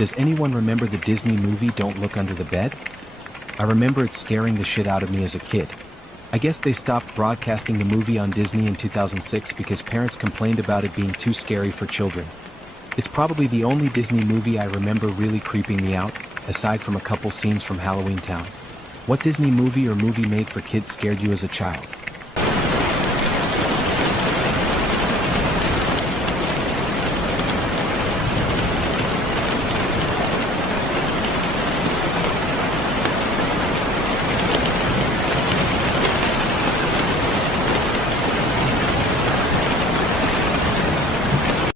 Does anyone remember the Disney movie Don't Look Under the Bed? I remember it scaring the shit out of me as a kid. I guess they stopped broadcasting the movie on Disney in 2006 because parents complained about it being too scary for children. It's probably the only Disney movie I remember really creeping me out, aside from a couple scenes from Halloween Town. What Disney movie or movie made for kids scared you as a child?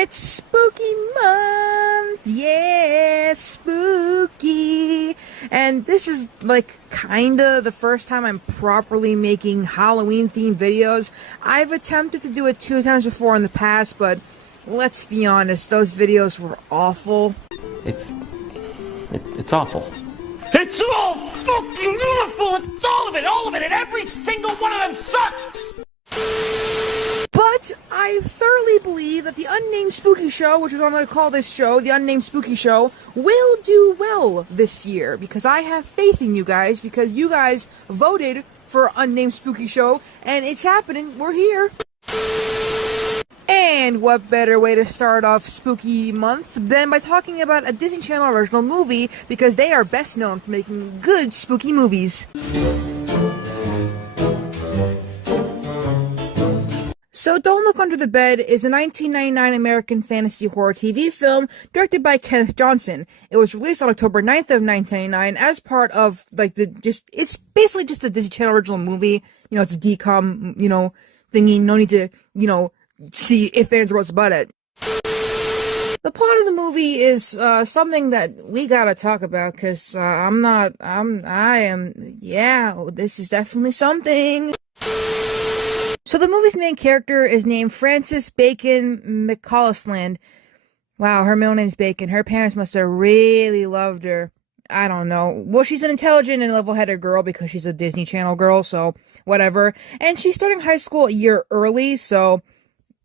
It's spooky month, yeah, spooky. And this is like kinda the first time I'm properly making Halloween themed videos. I've attempted to do it 2 times before in the past, but let's be honest, those videos were awful. It's awful. It's all fucking awful! It's all of it, and every single one of them sucks! But I thoroughly believe that the Unnamed Spooky Show, which is what I'm going to call this show, the Unnamed Spooky Show, will do well this year. Because I have faith in you guys, because you guys voted for Unnamed Spooky Show, and it's happening. We're here. And what better way to start off Spooky Month than by talking about a Disney Channel original movie, because they are best known for making good spooky movies. So Don't Look Under the Bed is a 1999 American fantasy horror TV film directed by Kenneth Johnson. It was released on October 9th of 1999 as part of, like, it's basically just a Disney Channel original movie. You know, it's a DCOM, thingy. No need to, see if fans or about it. The plot of the movie is something that we gotta talk about, because this is definitely something. So the movie's main character is named Frances Bacon McCausland. Wow, her middle name's Bacon. Her parents must have really loved her. I don't know. Well, she's an intelligent and level-headed girl because she's a Disney Channel girl, so whatever. And she's starting high school a year early, so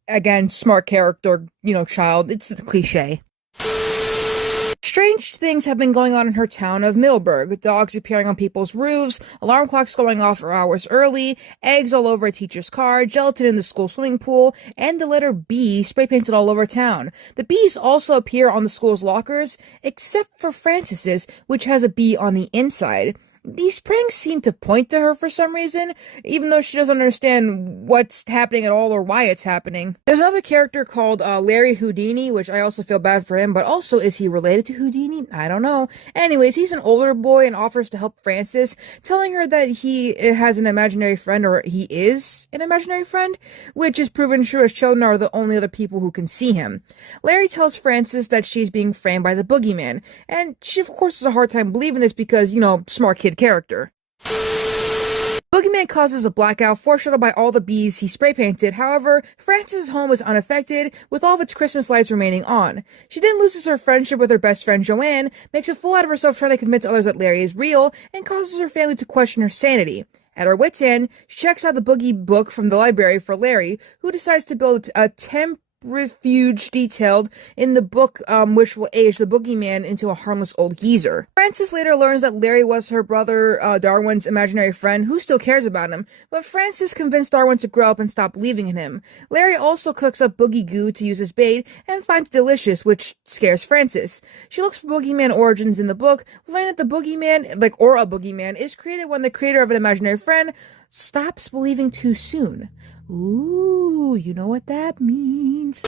again, smart character, child. It's the cliche. Strange things have been going on in her town of Middleburg. Dogs appearing on people's roofs, alarm clocks going off for hours early, eggs all over a teacher's car, gelatin in the school swimming pool, and the letter B spray painted all over town. The B's also appear on the school's lockers, except for Frances's, which has a B on the inside. These pranks seem to point to her for some reason, even though she doesn't understand what's happening at all or why it's happening. There's another character called Larry Houdini, which I also feel bad for him, but also, is he related to Houdini? I don't know. Anyways, he's an older boy and offers to help Frances, telling her that he has an imaginary friend, or he is an imaginary friend, which is proven true as children are the only other people who can see him. Larry tells Frances that she's being framed by the boogeyman, and she of course has a hard time believing this because, smart kid character. Boogeyman causes a blackout foreshadowed by all the bees he spray painted. However, Frances' home is unaffected, with all of its Christmas lights remaining on. She then loses her friendship with her best friend Joanne, makes a fool out of herself trying to convince others that Larry is real, and causes her family to question her sanity. At her wit's end, she checks out the boogie book from the library for Larry, who decides to build a refuge detailed in the book, which will age the boogeyman into a harmless old geezer. Frances later learns that Larry was her brother Darwin's imaginary friend who still cares about him, but Frances convinced Darwin to grow up and stop believing in him. Larry also cooks up boogie goo to use as bait and finds it delicious, which scares Frances. She looks for boogeyman origins in the book, learning that the boogeyman, a boogeyman, is created when the creator of an imaginary friend stops believing too soon. Ooh, you know what that means.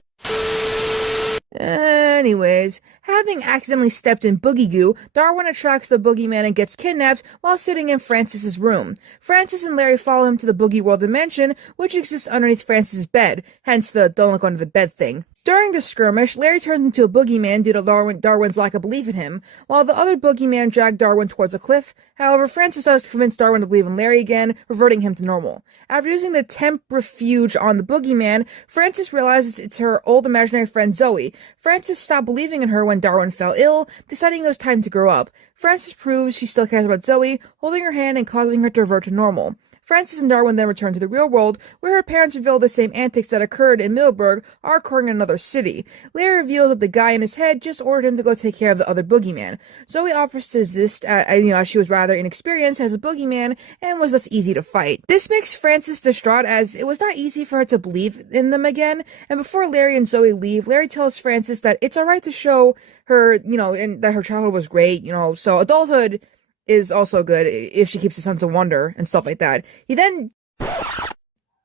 Anyways, having accidentally stepped in boogie goo, Darwin attracts the boogeyman and gets kidnapped while sitting in Frances's room. Frances and Larry follow him to the boogie world dimension, which exists underneath Frances's bed, hence the don't look under the bed thing. During the skirmish, Larry turns into a boogeyman due to Darwin's lack of belief in him, while the other boogeyman dragged Darwin towards a cliff. However, Frances does convince Darwin to believe in Larry again, reverting him to normal. After using the temp-refuge on the boogeyman, Frances realizes it's her old imaginary friend Zoe. Frances stopped believing in her when Darwin fell ill, deciding it was time to grow up. Frances proves she still cares about Zoe, holding her hand and causing her to revert to normal. Frances and Darwin then return to the real world, where her parents reveal the same antics that occurred in Middleburg are occurring in another city. Larry reveals that the guy in his head just ordered him to go take care of the other boogeyman. Zoe offers to assist, as she was rather inexperienced as a boogeyman and was thus easy to fight. This makes Frances distraught, as it was not easy for her to believe in them again, and before Larry and Zoe leave, Larry tells Frances that it's alright to show her, and that her childhood was great, so adulthood is also good if she keeps a sense of wonder and stuff like that. He then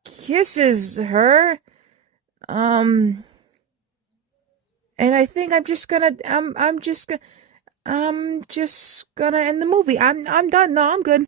kisses her, and I think I'm just gonna end the movie. I'm done. No, I'm good.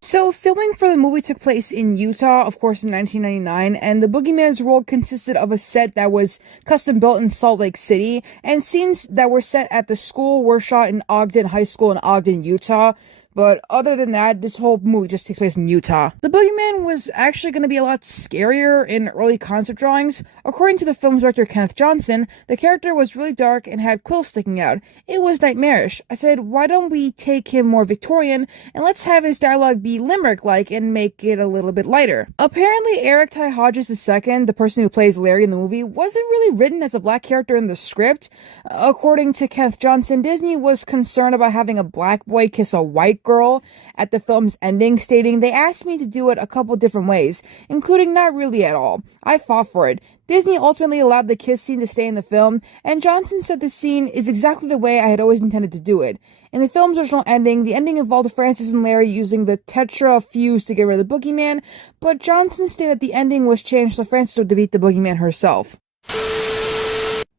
So, filming for the movie took place in Utah, of course, in 1999, and the Boogeyman's world consisted of a set that was custom built in Salt Lake City, and scenes that were set at the school were shot in Ogden High School in Ogden, Utah. But other than that, this whole movie just takes place in Utah. The Boogeyman was actually going to be a lot scarier in early concept drawings. According to the film's director Kenneth Johnson, the character was really dark and had quills sticking out. It was nightmarish. I said, why don't we take him more Victorian, and let's have his dialogue be limerick-like and make it a little bit lighter. Apparently, Eric Ty Hodges II, the person who plays Larry in the movie, wasn't really written as a black character in the script. According to Kenneth Johnson, Disney was concerned about having a black boy kiss a white girl at the film's ending, stating, "They asked me to do it a couple different ways, including not really at all. I fought for it. Disney ultimately allowed the kiss scene to stay in the film, and Johnson said the scene is exactly the way I had always intended to do it. In the film's original ending, the ending involved Frances and Larry using the Tetra fuse to get rid of the boogeyman, but Johnson stated that the ending was changed so Frances would defeat the boogeyman herself."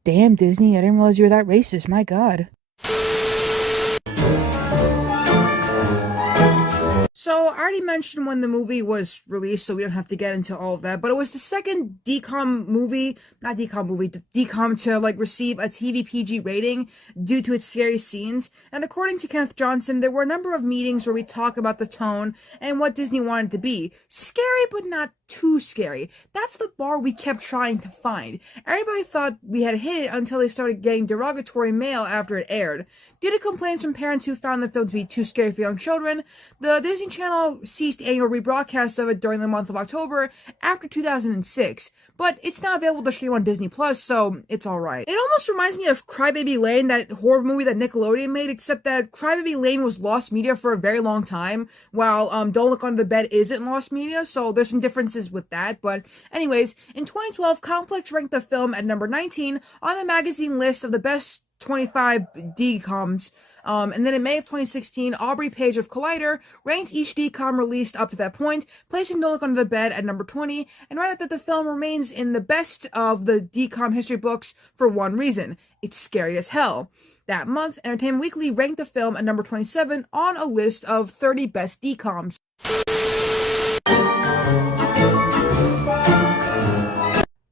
Damn, Disney, I didn't realize you were that racist, my god. So, I already mentioned when the movie was released, so we don't have to get into all of that, but it was the second DCOM to, receive a TV PG rating due to its scary scenes, and according to Kenneth Johnson, there were a number of meetings where we talk about the tone and what Disney wanted to be. Scary, but not too scary. That's the bar we kept trying to find. Everybody thought we had hit it until they started getting derogatory mail after it aired. Due to complaints from parents who found the film to be too scary for young children, the Disney Channel ceased annual rebroadcasts of it during the month of October after 2006, but it's now available to stream on Disney Plus, so it's alright. It almost reminds me of Crybaby Lane, that horror movie that Nickelodeon made, except that Crybaby Lane was lost media for a very long time, while Don't Look Under the Bed isn't lost media, so there's some differences with that. But anyways, in 2012, Complex ranked the film at number 19 on the magazine list of the best 25 DCOMs. And then in May of 2016, Aubrey Page of Collider ranked each DCOM released up to that point, placing Don't Look Under the Bed at number 20, and wrote that the film remains in the best of the DCOM history books for one reason: it's scary as hell. That month, Entertainment Weekly ranked the film at number 27 on a list of 30 best DCOMs.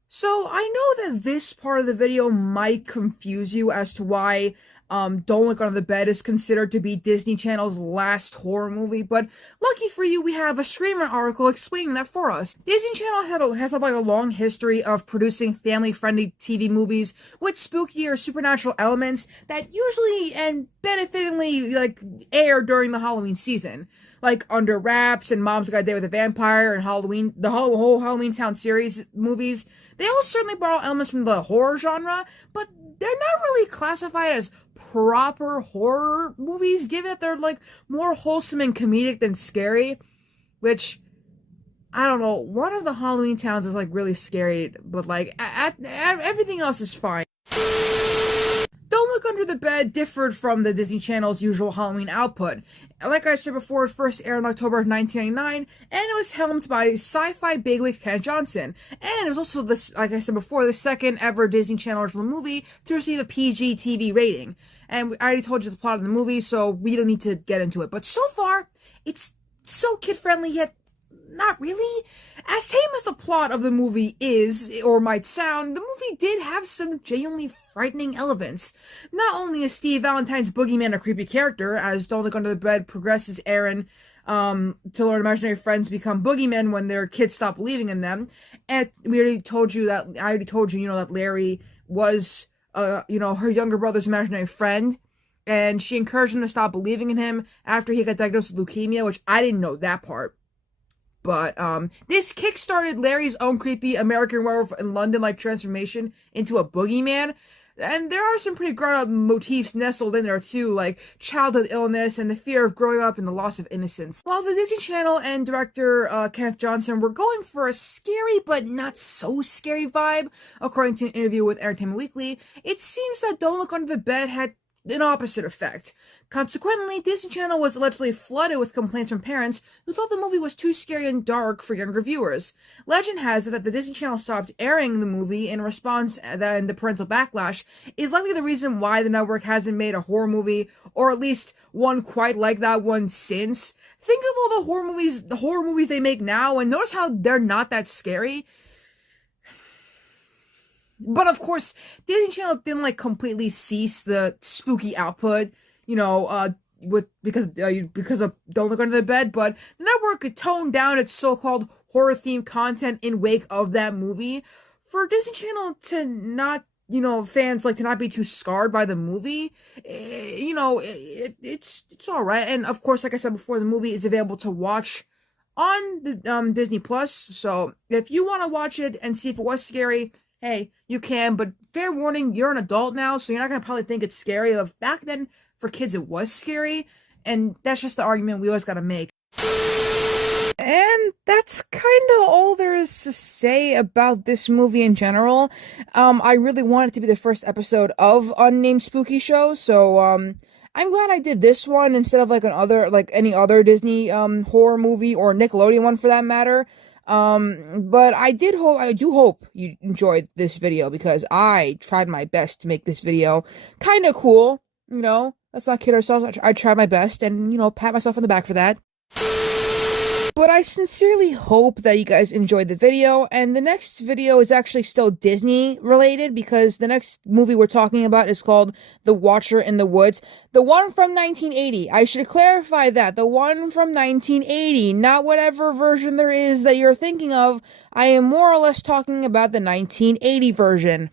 So, I know that this part of the video might confuse you as to why Don't Look Under the Bed is considered to be Disney Channel's last horror movie, but lucky for you, we have a Screamer article explaining that for us. Disney Channel has a long history of producing family-friendly TV movies with spooky or supernatural elements that usually and benefitingly air during the Halloween season. Like Under Wraps and Mom's Got a Date with a Vampire and Halloween, the whole Halloween Town series movies. They all certainly borrow elements from the horror genre, but they're not really classified as proper horror movies, given that they're more wholesome and comedic than scary. Which, I don't know, one of the Halloween Towns is really scary, but everything else is fine. Don't Look Under the Bed differed from the Disney Channel's usual Halloween output. Like I said before, it first aired in October of 1999, and it was helmed by sci-fi bigwig Kenneth Johnson. And it was also, like I said before, the second ever Disney Channel original movie to receive a PG TV rating. And I already told you the plot of the movie, so we don't need to get into it. But so far, it's so kid-friendly, yet not really. As tame as the plot of the movie is, or might sound, the movie did have some genuinely frightening elements. Not only is Steve Valentine's boogeyman a creepy character, as Don't Look Under the Bed progresses Aaron to learn imaginary friends become boogeymen when their kids stop believing in them. And I already told you, that Larry was her younger brother's imaginary friend, and she encouraged him to stop believing in him after he got diagnosed with leukemia, which I didn't know that part. But this kickstarted Larry's own creepy American Werewolf in London-like transformation into a boogeyman. And there are some pretty grown-up motifs nestled in there too, like childhood illness and the fear of growing up and the loss of innocence. While the Disney Channel and director Kenneth Johnson were going for a scary but not so scary vibe, according to an interview with Entertainment Weekly, it seems that Don't Look Under the Bed had an opposite effect. Consequently, Disney Channel was allegedly flooded with complaints from parents who thought the movie was too scary and dark for younger viewers. Legend has it that the Disney Channel stopped airing the movie in response and the parental backlash is likely the reason why the network hasn't made a horror movie, or at least one quite like that one since. Think of all the horror movies they make now, and notice how they're not that scary. But of course, Disney Channel didn't completely cease the spooky output, because of Don't Look Under the Bed, but the network could tone down its so-called horror-themed content in wake of that movie. For Disney Channel to not, fans to not be too scarred by the movie, it's all right. And of course, like I said before, the movie is available to watch on the Disney Plus. So if you want to watch it and see if it was scary, hey, you can, but fair warning, you're an adult now, so you're not going to probably think it's scary. Back then, for kids, it was scary, and that's just the argument we always got to make. And that's kind of all there is to say about this movie in general. I really wanted it to be the first episode of Unnamed Spooky Show, so I'm glad I did this one instead of any other Disney horror movie, or Nickelodeon one for that matter. But I do hope you enjoyed this video, because I tried my best to make this video kind of cool, let's not kid ourselves. I tried my best, and, pat myself on the back for that. But I sincerely hope that you guys enjoyed the video, and the next video is actually still Disney related, because the next movie we're talking about is called The Watcher in the Woods. The one from 1980. I should clarify that. The one from 1980, not whatever version there is that you're thinking of. I am more or less talking about the 1980 version.